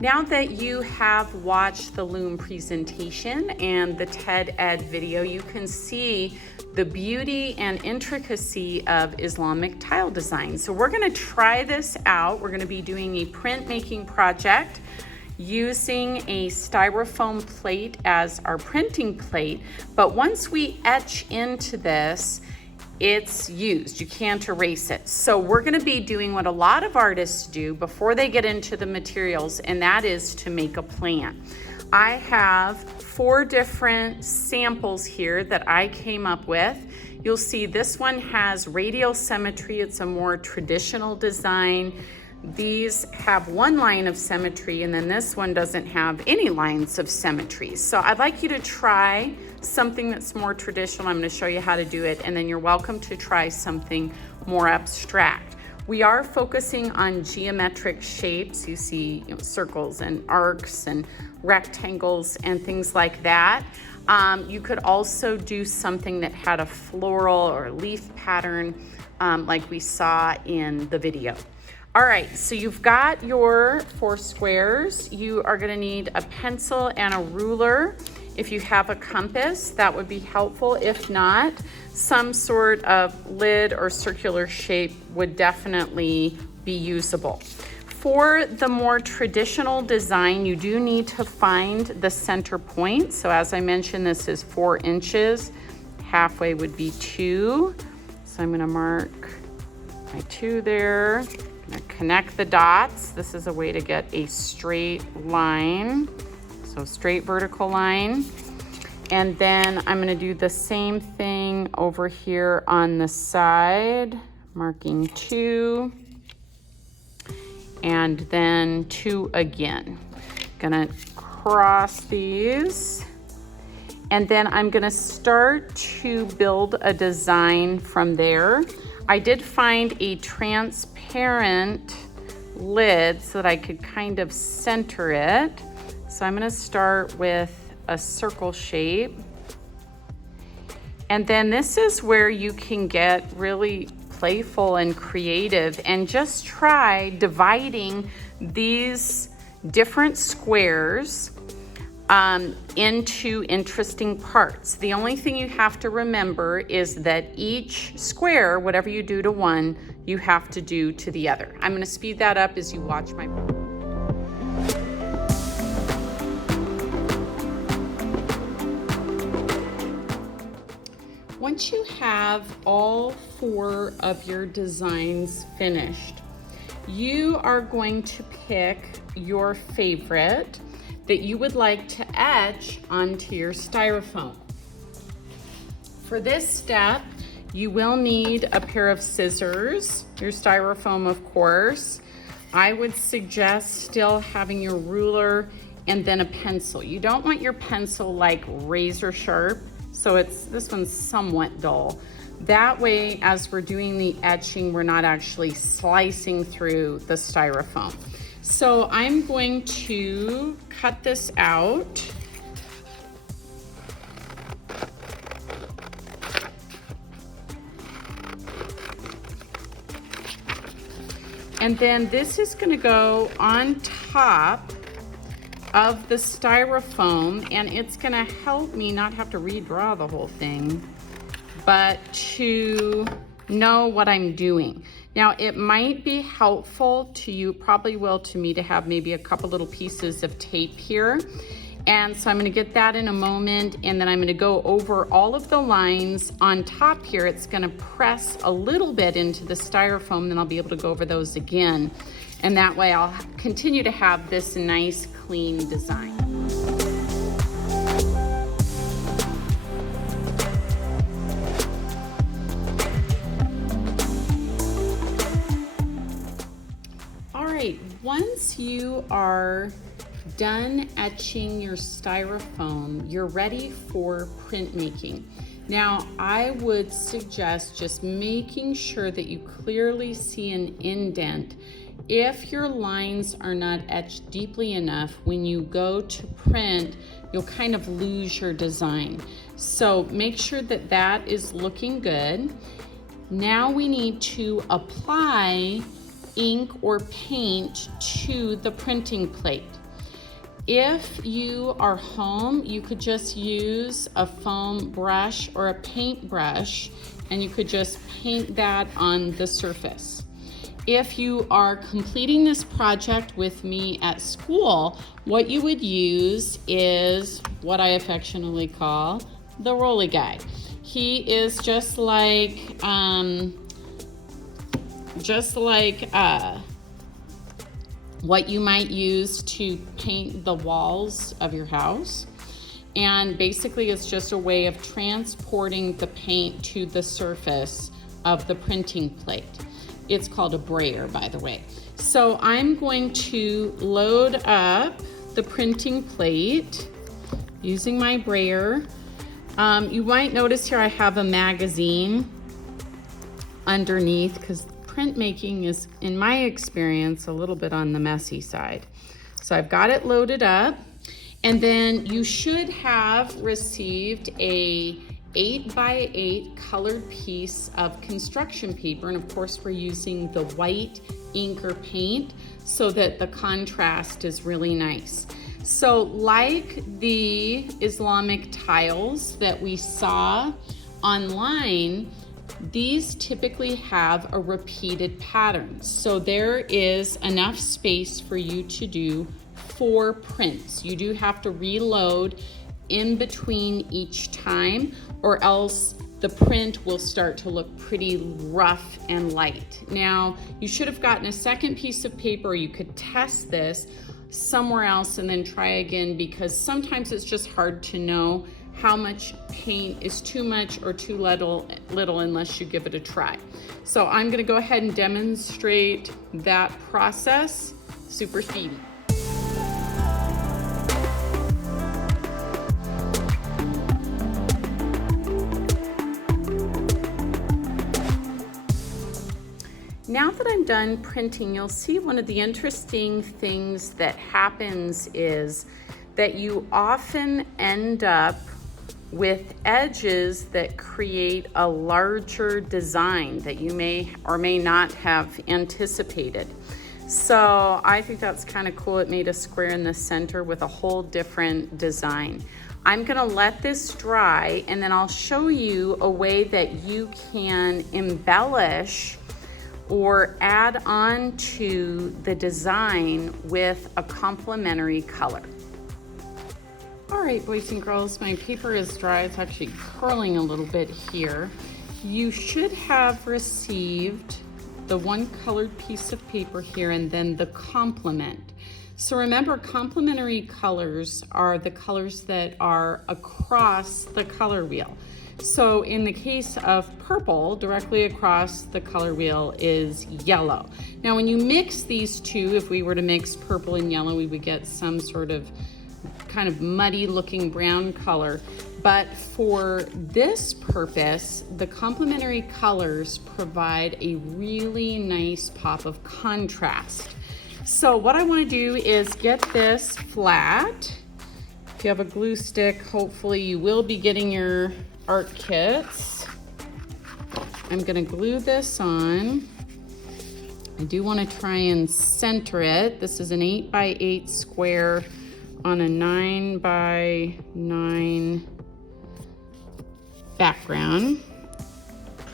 Now that you have watched the Loom presentation and the TED Ed video, you can see the beauty and intricacy of Islamic tile design. So we're gonna try this out. We're gonna be doing a printmaking project using a styrofoam plate as our printing plate. But once we etch into this, it's used. You can't erase it. So we're gonna be doing what a lot of artists do before they get into the materials, and that is to make a plan. I have 4 different samples here that I came up with. You'll see this one has radial symmetry. It's a more traditional design. These have 1 line of symmetry, and then this one doesn't have any lines of symmetry. So I'd like you to try something that's more traditional. I'm going to show you how to do it, and then you're welcome to try something more abstract. We are focusing on geometric shapes. You see, circles and arcs and rectangles and things like that. You could also do something that had a floral or leaf pattern like we saw in the video. All right, so you've got your 4 squares. You are gonna need a pencil and a ruler. If you have a compass, that would be helpful. If not, some sort of lid or circular shape would definitely be usable. For the more traditional design, you do need to find the center point. So as I mentioned, this is 4 inches. Halfway would be 2. So I'm gonna mark my 2 there. Connect the dots. This is a way to get a straight line. So straight vertical line. And then I'm gonna do the same thing over here on the side, marking 2. And then 2 again. Gonna cross these. And then I'm gonna start to build a design from there. I did find a transparent lid so that I could kind of center it. So I'm gonna start with a circle shape. And then this is where you can get really playful and creative and just try dividing these different squares into interesting parts. The only thing you have to remember is that each square, whatever you do to one, you have to do to the other. I'm gonna speed that up as you watch my. Once you have all 4 of your designs finished, you are going to pick your favorite that you would like to etch onto your styrofoam. For this step, you will need a pair of scissors, your styrofoam of course. I would suggest still having your ruler and then a pencil. You don't want your pencil like razor sharp, so this one's somewhat dull. That way, as we're doing the etching, we're not actually slicing through the styrofoam. So I'm going to cut this out. And then this is gonna go on top of the styrofoam, and it's gonna help me not have to redraw the whole thing, but to know what I'm doing. Now, it might be helpful to you, probably will to me, to have maybe a couple little pieces of tape here. And so I'm gonna get that in a moment, and then I'm gonna go over all of the lines on top here. It's gonna press a little bit into the styrofoam, then I'll be able to go over those again. And that way I'll continue to have this nice, clean design. Once you are done etching your styrofoam, you're ready for printmaking. Now, I would suggest just making sure that you clearly see an indent. If your lines are not etched deeply enough, when you go to print, you'll kind of lose your design. So make sure that that is looking good. Now we need to apply ink or paint to the printing plate. If you are home, you could just use a foam brush or a paint brush, and you could just paint that on the surface. If you are completing this project with me at school, what you would use is what I affectionately call the Rolly Guy. He is just like what you might use to paint the walls of your house. And basically it's just a way of transporting the paint to the surface of the printing plate. It's called a brayer, by the way. So I'm going to load up the printing plate using my brayer. You might notice here I have a magazine underneath because printmaking is, in my experience, a little bit on the messy side. So I've got it loaded up, and then you should have received a 8x8 colored piece of construction paper, and of course we're using the white ink or paint so that the contrast is really nice. So like the Islamic tiles that we saw online, these typically have a repeated pattern. So there is enough space for you to do 4 prints. You do have to reload in between each time, or else the print will start to look pretty rough and light. Now, you should have gotten a second piece of paper. You could test this somewhere else and then try again, because sometimes it's just hard to know how much paint is too much or too little unless you give it a try. So I'm gonna go ahead and demonstrate that process super speedy. Now that I'm done printing, you'll see one of the interesting things that happens is that you often end up with edges that create a larger design that you may or may not have anticipated. So I think that's kind of cool. It made a square in the center with a whole different design. I'm gonna let this dry, and then I'll show you a way that you can embellish or add on to the design with a complementary color. All right, boys and girls, my paper is dry. It's actually curling a little bit here. You should have received the one colored piece of paper here and then the complement. So remember, complementary colors are the colors that are across the color wheel. So in the case of purple, directly across the color wheel is yellow. Now when you mix these two, if we were to mix purple and yellow, we would get some sort of kind of muddy looking brown color. But for this purpose, the complementary colors provide a really nice pop of contrast. So what I want to do is get this flat. If you have a glue stick, hopefully you will be getting your art kits. I'm going to glue this on. I do want to try and center it. This is an 8x8 square on a 9x9 background.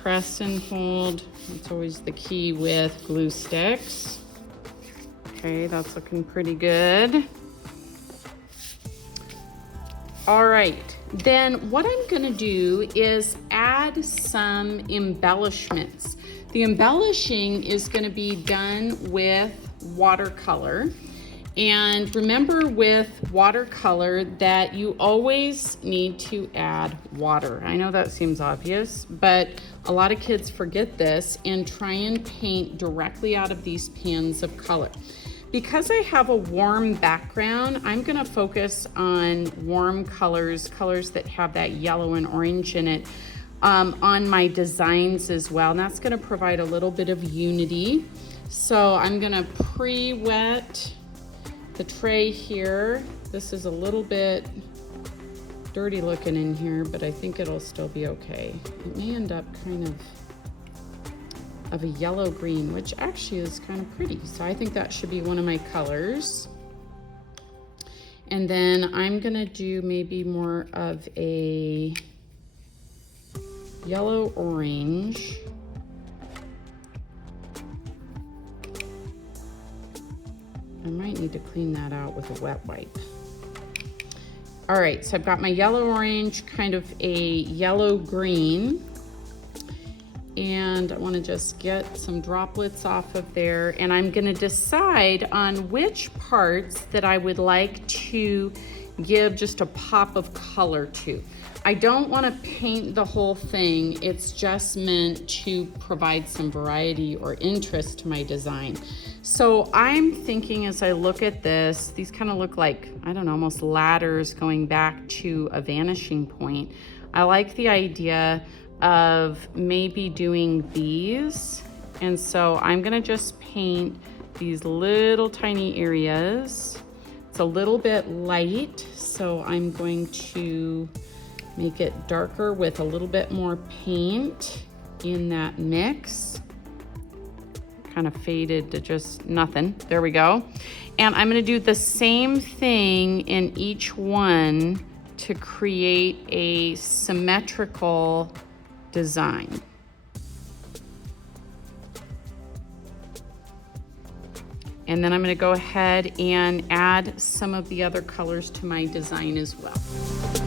Press and hold. That's always the key with glue sticks. Okay, that's looking pretty good. All right, then what I'm gonna do is add some embellishments. The embellishing is gonna be done with watercolor. And remember with watercolor that you always need to add water. I know that seems obvious, but a lot of kids forget this and try and paint directly out of these pans of color. Because I have a warm background, I'm gonna focus on warm colors, colors that have that yellow and orange in it, on my designs as well. And that's gonna provide a little bit of unity. So I'm gonna pre-wet the tray here. This is a little bit dirty looking in here, but I think it'll still be okay. It may end up kind of a yellow green, which actually is kind of pretty. So I think that should be one of my colors. And then I'm gonna do maybe more of a yellow orange. I might need to clean that out with a wet wipe. All right, so I've got my yellow orange, kind of a yellow green. And I wanna just get some droplets off of there, and I'm gonna decide on which parts that I would like to give just a pop of color to. I don't wanna paint the whole thing. It's just meant to provide some variety or interest to my design. So I'm thinking as I look at this, these kind of look like, I don't know, almost ladders going back to a vanishing point. I like the idea of maybe doing these. And so I'm gonna just paint these little tiny areas. It's a little bit light, so I'm going to make it darker with a little bit more paint in that mix. Kind of faded to just nothing. There we go. And I'm gonna do the same thing in each one to create a symmetrical design. And then I'm going to go ahead and add some of the other colors to my design as well.